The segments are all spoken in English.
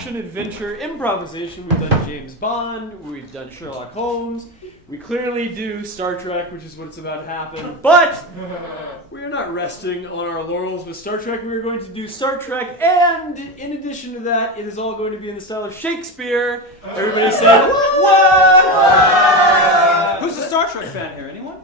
action-adventure improvisation. We've done James Bond, we've done Sherlock Holmes, we clearly do Star Trek, which is what's about to happen, but we are not resting on our laurels with Star Trek. We are going to do Star Trek, and in addition to that, it is all going to be in the style of Shakespeare. Everybody say, what? Who's a Star Trek fan here? Anyone?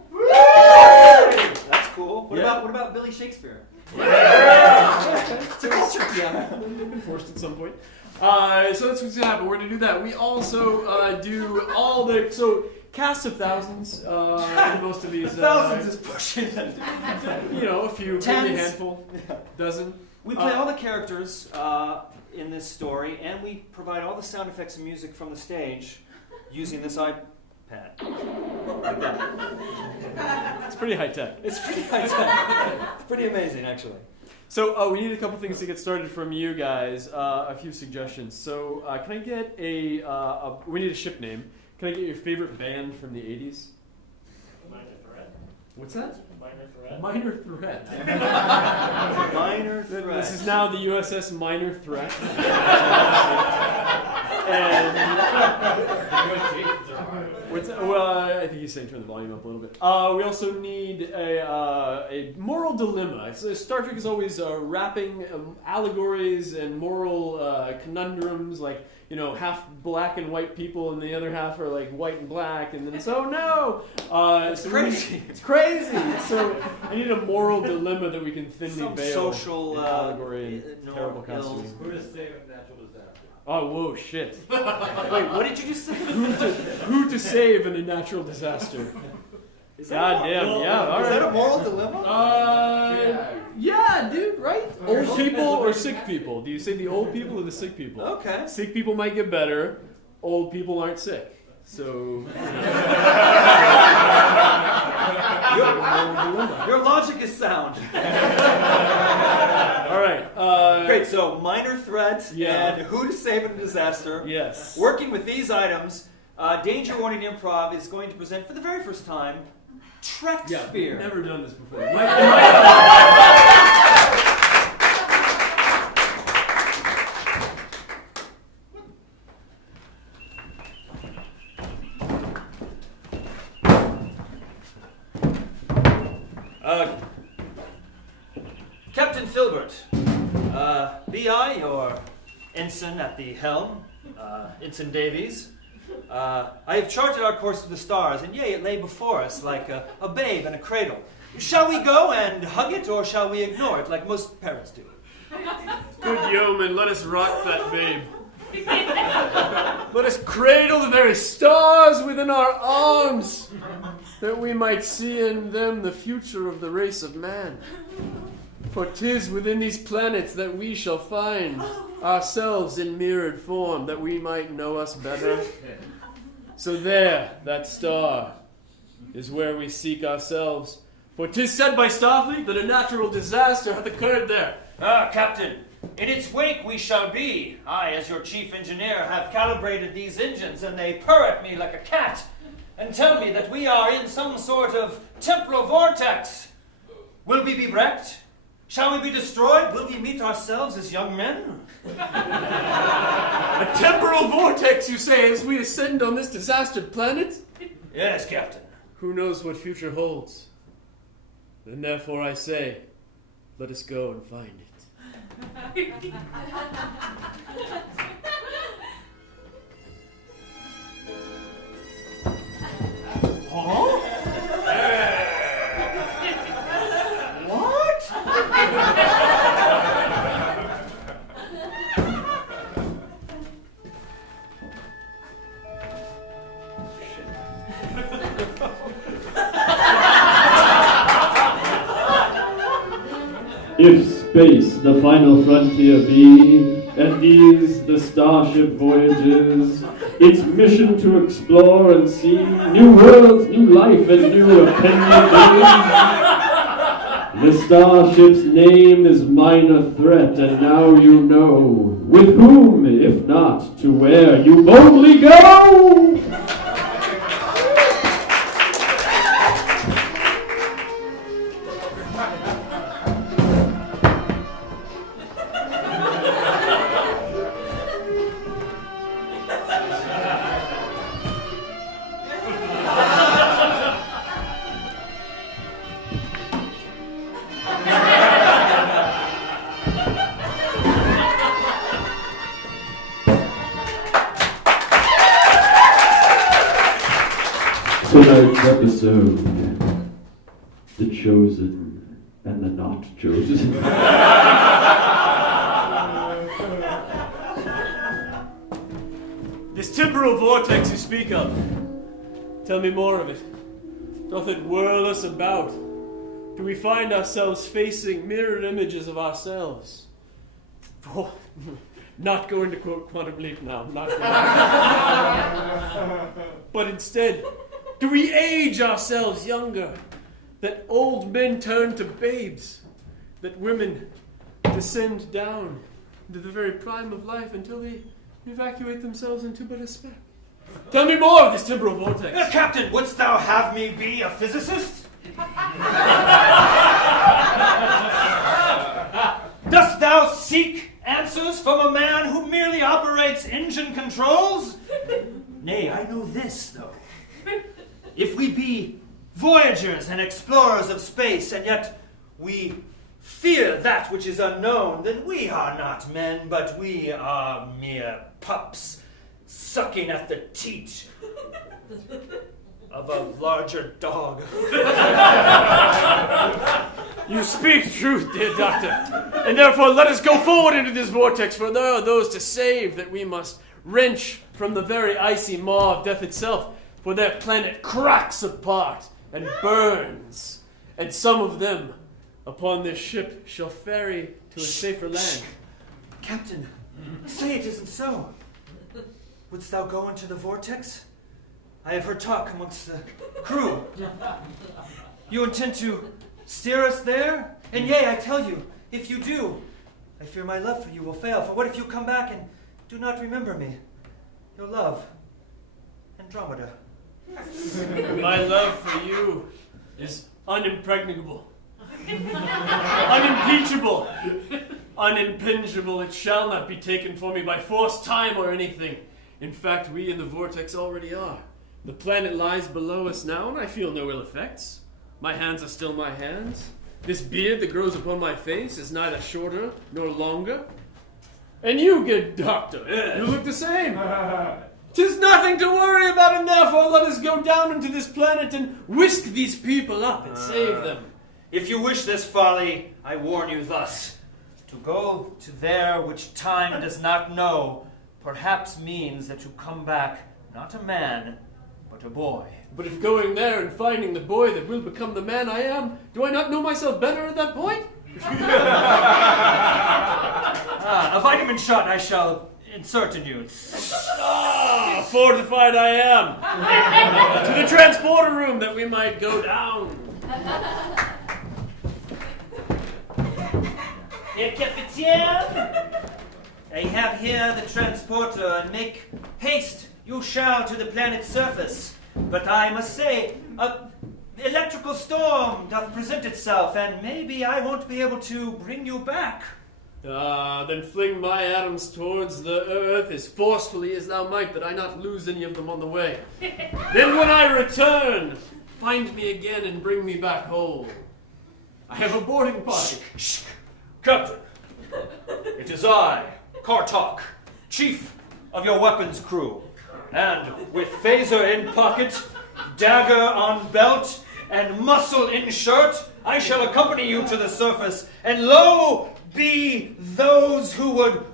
That's cool. What about Billy Shakespeare? It's a culture jam. They've been forced at some point. So that's what's going to happen. We're going to do that. We also do all the... Cast of thousands in most of these. Thousands is pushing it. A few, maybe a handful, dozen. We play all the characters in this story, and we provide all the sound effects and music from the stage using this iPad. Like that. It's pretty high tech. It's pretty high tech. It's pretty amazing, actually. So we need a couple things to get started from you guys. A few suggestions. So can I get we need a ship name. Can I get your favorite band from the 80s? Minor Threat. What's that? Minor Threat. Minor Threat. Minor Threat. This is now the USS Minor Threat. What's that? Well, I think he's saying turn the volume up a little bit. We also need a moral dilemma. Star Trek is always wrapping allegories and moral conundrums, like, half black and white people and the other half are like white and black, and then it's, oh no! It's crazy. It's crazy! So I need a moral dilemma that we can thinly veil social in allegory and terrible costuming. Who to save a natural disaster? Oh, whoa, shit. Wait, what did you just say? Who to save in a natural disaster? God damn, yeah, all right. Is that a moral dilemma? Yeah, dude, right? Old people or sick people? Do you say the old people or the sick people? Okay. Sick people might get better. Old people aren't sick. So... Your logic is sound. All right. Great, so Minor Threat Yeah. and Who to Save in a Disaster. Yes. Working with these items, Danger Warning Improv is going to present for the very first time Trek-spear. Yeah, we've never done this before. Captain Filbert, be I your ensign at the helm, Ensign Davies. I have charted our course to the stars, and yea, it lay before us like a babe in a cradle. Shall we go and hug it, or shall we ignore it like most parents do? Good yeoman, let us rock that babe. Let us cradle the very stars within our arms, that we might see in them the future of the race of man. For 'tis within these planets that we shall find ourselves in mirrored form, that we might know us better. So there, that star, is where we seek ourselves. For 'tis said by Starfleet that a natural disaster hath occurred there. Captain, in its wake we shall be. I, as your chief engineer, have calibrated these engines, and they purr at me like a cat, and tell me that we are in some sort of temporal vortex. Will we be wrecked? Shall we be destroyed? Will we meet ourselves as young men? A temporal vortex, you say, as we ascend on this disastered planet? Yes, Captain. Who knows what future holds? And therefore I say, let us go and find it. Huh? What? If space the final frontier be, and these the starship voyages, its mission to explore and see new worlds, new life, and new appendages. The starship's name is Minor Threat, and now you know with whom, if not to where, you boldly go! tonight's episode, The Chosen and the Not Chosen. This temporal vortex you speak of, tell me more of it. Doth it whirl us about? Do we find ourselves facing mirrored images of ourselves? Oh, not going to quote Quantum Leap now, not going. But instead, do we age ourselves younger? That old men turn to babes? That women descend down into the very prime of life until they evacuate themselves into but a speck? Tell me more of this temporal vortex. Captain, wouldst thou have me be a physicist? Dost thou seek answers from a man who merely operates engine controls? Nay, I know this, though. If we be voyagers and explorers of space, and yet we fear that which is unknown, then we are not men, but we are mere pups, sucking at the teat of a larger dog. You speak truth, dear doctor, and therefore let us go forward into this vortex, for there are those to save that we must wrench from the very icy maw of death itself, for their planet cracks apart and burns, and some of them upon this ship shall ferry to a safer land. Captain, say it isn't so. Wouldst thou go into the vortex? I have heard talk amongst the crew. You intend to steer us there? And yea, I tell you, if you do, I fear my love for you will fail. For what if you come back and do not remember me? Your love, Andromeda. My love for you is unimpregnable, unimpeachable, unimpingeable. It shall not be taken from me by force, time, or anything. In fact, we in the vortex already are. The planet lies below us now, and I feel no ill effects. My hands are still my hands. This beard that grows upon my face is neither shorter nor longer. And you, good doctor, yes, you look the same. 'Tis nothing to worry about, and therefore let us go down into this planet and whisk these people up and save them. If you wish this folly, I warn you thus. To go to there which time does not know, perhaps means that you come back not a man, but a boy. But if going there and finding the boy that will become the man I am, do I not know myself better at that point? A vitamin shot I shall insert in you. Fortified I am. To the transporter room that we might go down. Herr Kapitän, I have here the transporter, and make haste you shall to the planet's surface. But I must say, a electrical storm doth present itself, and maybe I won't be able to bring you back. Then fling my atoms towards the earth as forcefully as thou might, that I not lose any of them on the way. Then when I return, find me again and bring me back whole. I have a boarding party. Shh. Captain, it is I, Kartok, chief of your weapons crew, and with phaser in pocket, dagger on belt, and muscle in shirt, I shall accompany you to the surface, and lo, be those who would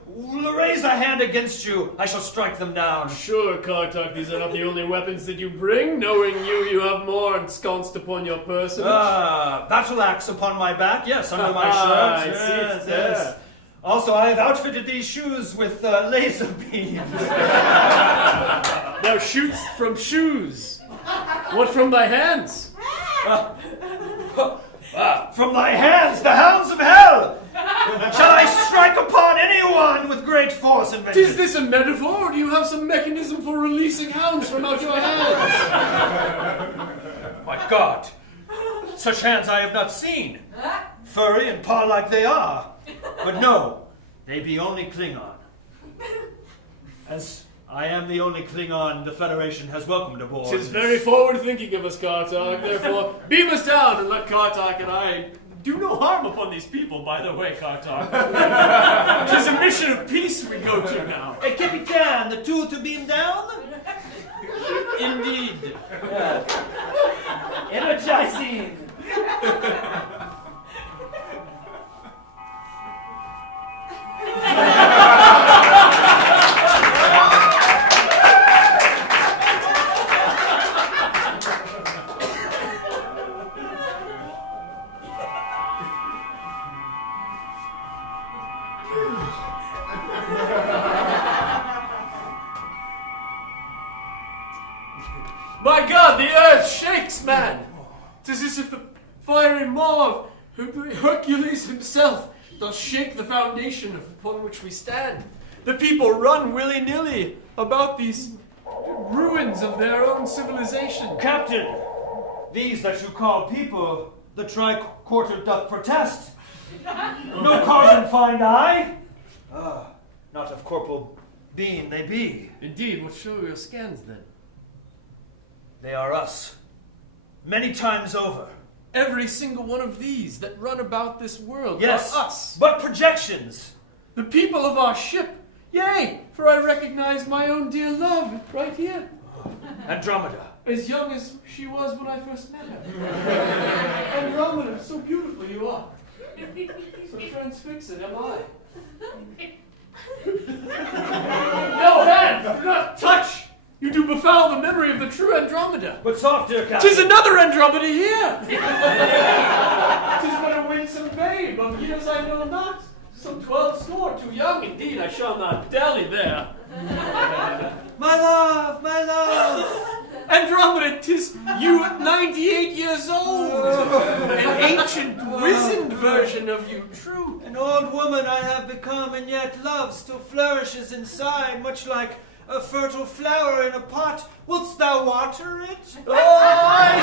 raise a hand against you, I shall strike them down. Sure, Kartok, these are not the only weapons that you bring. Knowing you have more ensconced upon your person. Battle axe upon my back, yes, under my shirt. I see it there. Yes. Also, I have outfitted these shoes with laser beams. Thou shoots from shoes. What from thy hands? From thy hands, the hounds of hell! Shall I strike upon anyone with great force and vengeance? Is this a metaphor, or do you have some mechanism for releasing hounds from out your hands? My God, such hands I have not seen, furry and paw-like they are. But no, they be only Klingon. As I am the only Klingon the Federation has welcomed aboard. 'Tis very forward-thinking of us, Kartok. Therefore, beam us down and let Kartok and I do no harm upon these people, by the way, Kartok. 'Tis a mission of peace we go to now. Hey, Captain, the two to beam down? Indeed. Energizing. My God, the earth shakes, man! 'Tis as if the fiery maw of Hercules himself does shake the foundation upon which we stand. The people run willy-nilly about these ruins of their own civilization. Captain, these that you call people, the triquarter doth protest. No carbon find I. Not of corporal being they be. Indeed, what show your scans then? They are us. Many times over. Every single one of these that run about this world Yes, are us. but projections. The people of our ship. Yea, for I recognize my own dear love right here. Andromeda. As young as she was when I first met her. Andromeda, so beautiful you are. So transfixed am I. No hand! Do not touch! You do befoul the memory of the true Andromeda. But soft, dear Captain. 'Tis another Andromeda here! 'Tis but a winsome babe, of years I know not. Some 12 score, too young indeed, I shall not dally there. My love, my love. Andromeda, 'tis you 98 years old. An ancient, wizened version of you, true. An old woman I have become, and yet love still flourishes inside, much like a fertile flower in a pot. Wouldst thou water it? Oh, I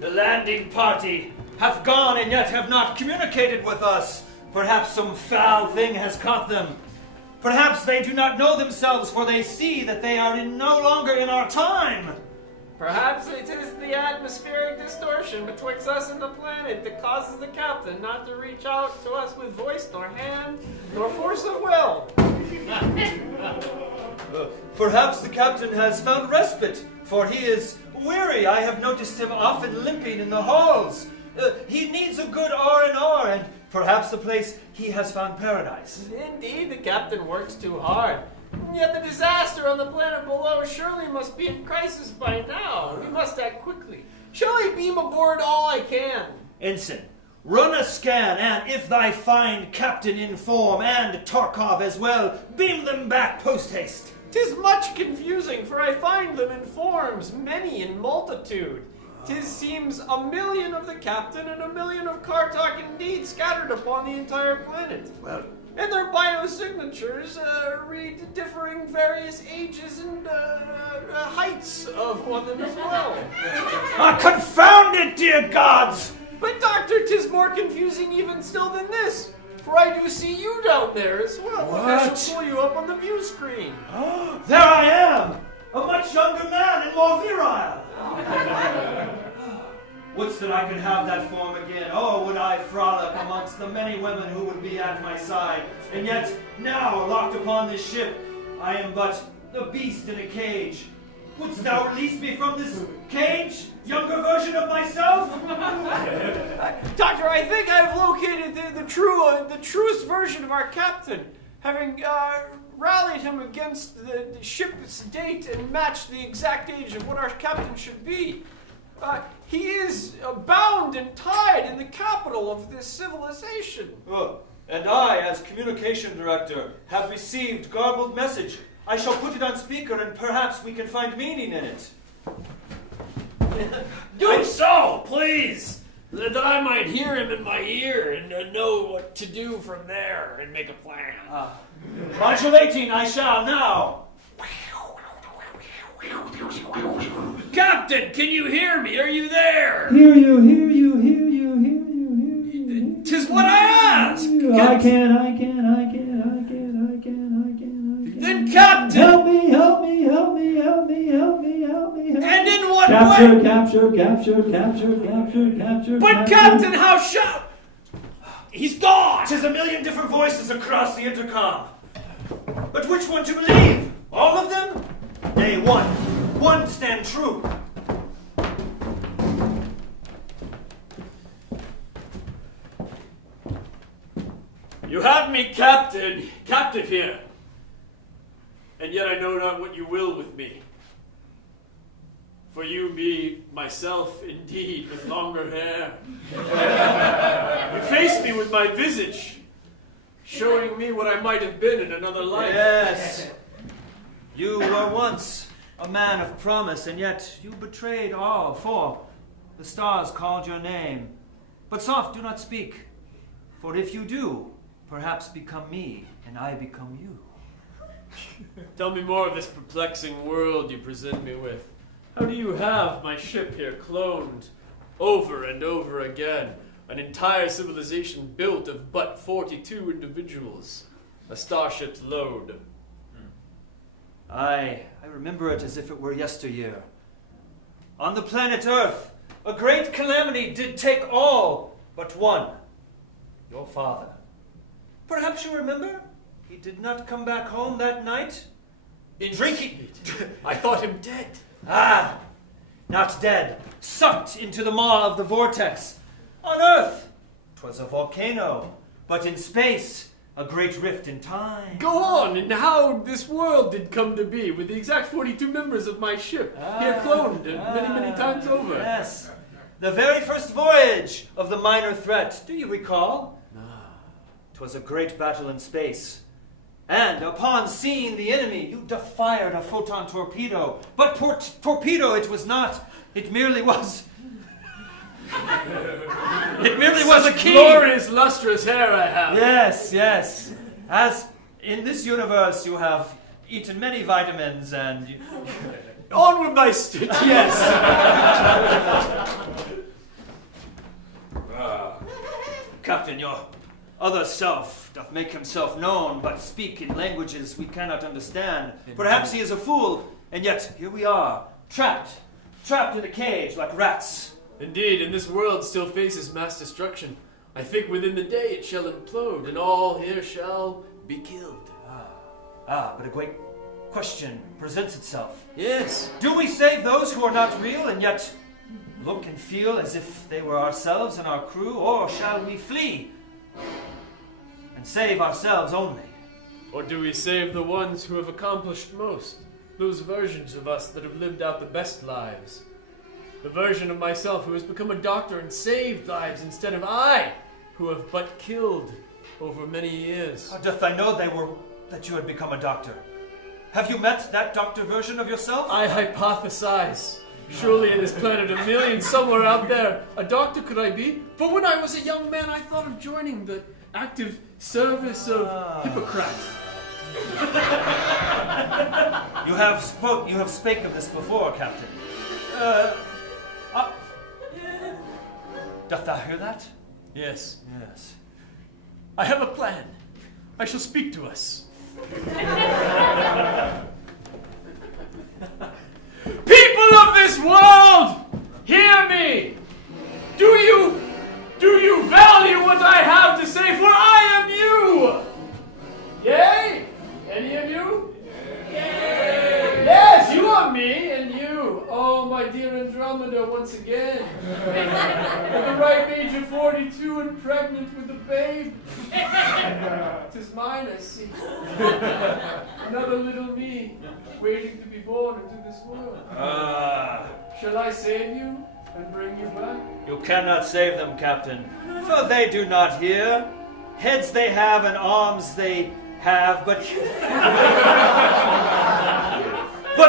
The landing party have gone and yet have not communicated with us. Perhaps some foul thing has caught them. Perhaps they do not know themselves, for they see that they are no longer in our time. Perhaps it is the atmospheric distortion betwixt us and the planet that causes the captain not to reach out to us with voice, nor hand, nor force of will. Perhaps the captain has found respite, for he is weary. I have noticed him often limping in the halls. He needs a good R&R, and perhaps the place he has found paradise. Indeed, the captain works too hard. Yet the disaster on the planet below surely must be in crisis by now. We must act quickly. Shall I beam aboard all I can? Ensign, run a scan, and if thy find captain in form, and Tarkov as well, beam them back post-haste. 'Tis much confusing, for I find them in forms, many in multitude. 'Tis seems 1,000,000 of the captain and 1,000,000 of Kartok indeed scattered upon the entire planet. Well, And their biosignatures read differing various ages and heights of one of them as well. confound it, dear gods! But doctor, 'tis more confusing even still than this. For I do see you down there as well. Look, I shall pull you up on the view screen. There I am! A much younger man and more virile! Wouldst that I could have that form again? Oh, would I frolic amongst the many women who would be at my side. And yet, now, locked upon this ship, I am but a beast in a cage. Wouldst thou release me from this cage? Younger version of myself? Doctor, I think I've located the truest version of our captain, having rallied him against the ship's date and matched the exact age of what our captain should be. He is bound and tied in the capital of this civilization. And I, as communication director, have received garbled message. I shall put it on speaker, and perhaps we can find meaning in it. Do so, please, that I might hear him in my ear and know what to do from there and make a plan. Modulating I shall now. Captain, can you hear me? Are you there? Hear you, hear you, hear you, hear you, hear you. 'Tis what I ask. I can. Then, Captain. Help me. And in what Capture, capture, capture, capture, capture, capture. But capture. Captain, how shall... He's gone! 'Tis a million different voices across the intercom. But which one to believe? All of them? Nay, one. One stand true. You have me captive here, and yet I know not what you will with me. For you be myself indeed, with longer hair. You face me with my visage, showing me what I might have been in another life. Yes. You were once a man of promise, and yet you betrayed all, for the stars called your name. But soft, do not speak, for if you do, perhaps become me, and I become you. Tell me more of this perplexing world you present me with. How do you have my ship here cloned over and over again? An entire civilization built of but 42 individuals. A starship's load. I remember it as if it were yesteryear. On the planet Earth, a great calamity did take all but one. Your father. Perhaps you remember? He did not come back home that night. Drinking. I thought him dead. Ah, not dead. Sucked into the maw of the vortex. On Earth, 'twas a volcano. But in space, a great rift in time. Go on, and how this world did come to be, with the exact 42 members of my ship, here cloned many, many times over. Yes. The very first voyage of the minor threat. Do you recall? No. 'Twas a great battle in space. And upon seeing the enemy, you fired a photon torpedo. But torpedo it was not. It merely was... It merely was a key. Glorious, lustrous hair I have. Yes, yes. As in this universe you have eaten many vitamins and... On with my stick. Yes. Captain, your other self doth make himself known, but speak in languages we cannot understand. Perhaps he is a fool, and yet here we are, trapped in a cage like rats. Indeed, and this world still faces mass destruction. I think within the day it shall implode, and all here shall be killed. But a great question presents itself. Yes. Do we save those who are not real, and yet look and feel as if they were ourselves and our crew, or shall we flee and save ourselves only? Or do we save the ones who have accomplished most? Those versions of us that have lived out the best lives. The version of myself who has become a doctor and saved lives instead of I, who have but killed over many years. How doth I know that you had become a doctor? Have you met that doctor version of yourself? I hypothesize. Surely in this planet of millions, somewhere out there, a doctor could I be? For when I was a young man, I thought of joining the active service of Hippocrates. You have spake of this before, Captain. Doth thou hear that? Yes. Yes. I have a plan. I shall speak to us. People of this world, hear me. Do you value what I have to say? For I am you. Yea? Any of you? Yay! Yes, you are me, and you. Oh, my dear Andromeda, once again. At the ripe age of 42 and pregnant with a babe. 'Tis mine, I see. Another little me, waiting to be born into this world. Shall I save you and bring you back? You cannot save them, Captain, for they do not hear. Heads they have and arms they have, but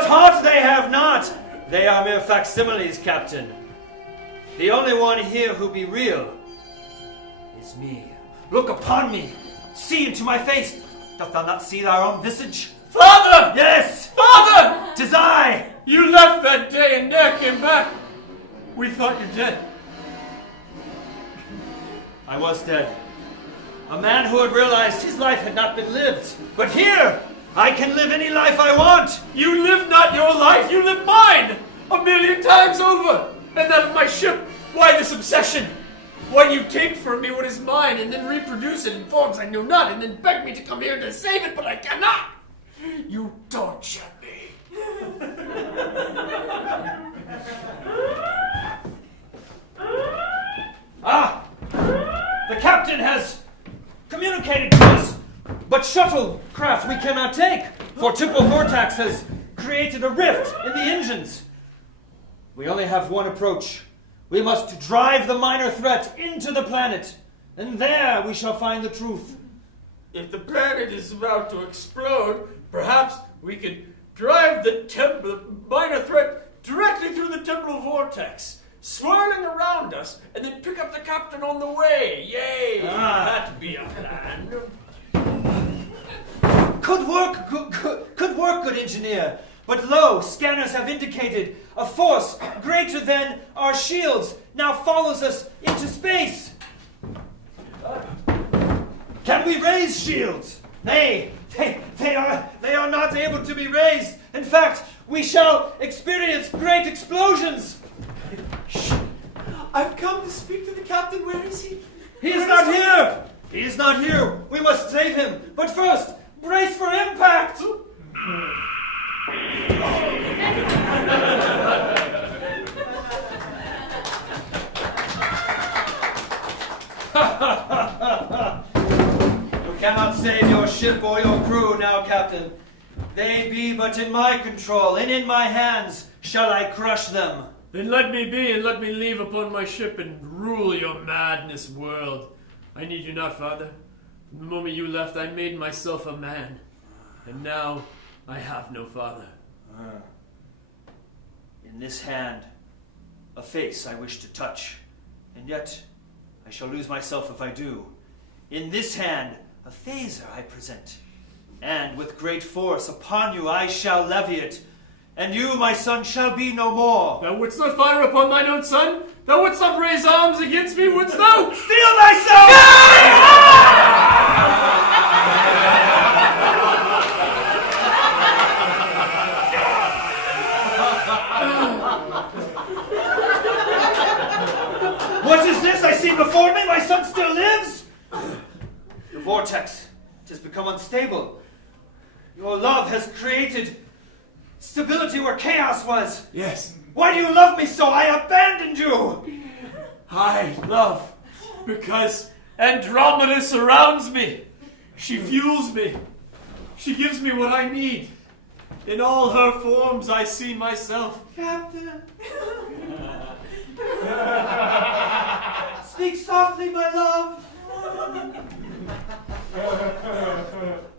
heart they have not. They are mere facsimiles, Captain. The only one here who be real is me. Look upon me. See into my face. Doth thou not see thy own visage? Father! Yes! Father! 'Tis I! You left that day and never came back. We thought you dead. I was dead. A man who had realized his life had not been lived. But here, I can live any life I want. You live not your life, you live mine. 1,000,000 times over! And that of my ship, why this obsession? Why do you take from me what is mine and then reproduce it in forms I know not and then beg me to come here to save it, but I cannot? You torture me. Ah! The captain has communicated to us, but shuttlecraft we cannot take, for Tipple Vortex has created a rift in the engines. We only have one approach. We must drive the minor threat into the planet, and there we shall find the truth. If the planet is about to explode, perhaps we could drive the minor threat directly through the temporal vortex, swirling around us, and then pick up the captain on the way. Yay! That'd be a plan. Could work, good engineer. But lo, scanners have indicated a force greater than our shields now follows us into space. Can we raise shields? Nay, they are not able to be raised. In fact, we shall experience great explosions. Shh! I've come to speak to the captain. Where is he? He is not here. He is not here. We must save him. But first, brace for impact. You cannot save your ship or your crew now, Captain. They be but in my control, and in my hands shall I crush them. Then let me be, and let me leave upon my ship and rule your madness world. I need you not, Father. From the moment you left, I made myself a man. And now, I have no father. In this hand, a face I wish to touch, and yet I shall lose myself if I do. In this hand, a phaser I present, and with great force upon you I shall levy it, and you, my son, shall be no more. Thou wouldst not fire upon thine own son? Thou wouldst not raise arms against me, wouldst thou? Steal thyself! What is this I see before me? My son still lives? The vortex has become unstable. Your love has created stability where chaos was. Yes. Why do you love me so? I abandoned you. I love because Andromeda surrounds me. She fuels me. She gives me what I need. In all her forms I see myself. Captain. Speak softly, my love.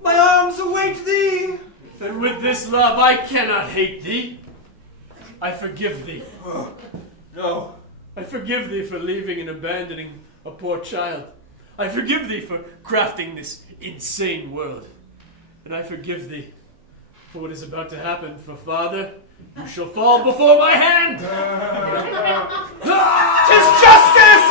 My arms await thee. Then with this love I cannot hate thee. I forgive thee. No. I forgive thee for leaving and abandoning a poor child. I forgive thee for crafting this insane world. And I forgive thee for what is about to happen, for Father, you shall fall before my hand! 'Tis justice!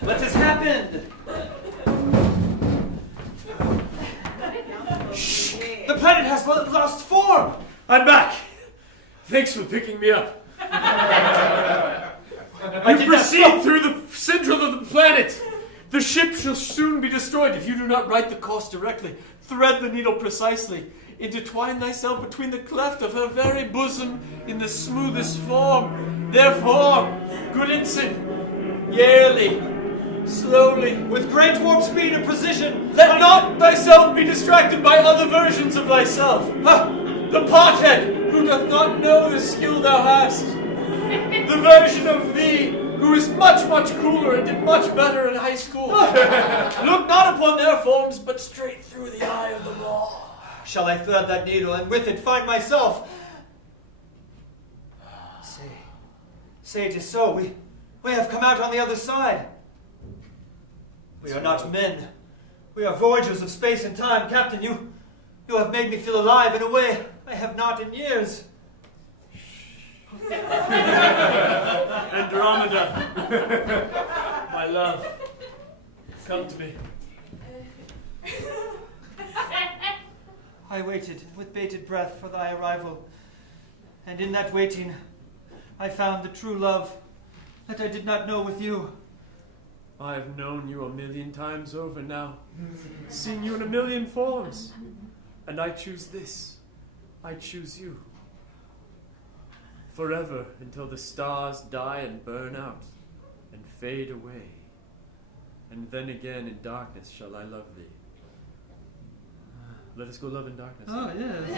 What has happened? Shh! The planet has lost form! I'm back! Thanks for picking me up. I You did not proceed know. through the central of the planet. The ship shall soon be destroyed if you do not write the course directly, thread the needle precisely, intertwine thyself between the cleft of her very bosom in the smoothest form. Therefore, good ensign, yearly, slowly, With great warp speed and precision, let not thyself be distracted by other versions of thyself. The pothead who doth not know the skill thou hast. The version of thee who is much, much cooler and did much better in high school. Look not upon their forms, but straight through the eye of the law. shall I thread that needle and with it find myself. Say it is so. We have come out on the other side. We are not men. We are voyagers of space and time. Captain, you have made me feel alive in a way I have not in years. Andromeda, my love, come to me. I waited with bated breath for thy arrival, and in that waiting I found the true love that I did not know with you. I have known you 1,000,000 times over now, seen you in 1,000,000 forms, and I choose this. I choose you. Forever, until the stars die and burn out and fade away. And then again in darkness shall I love thee. Let us go love in darkness. Oh, yes.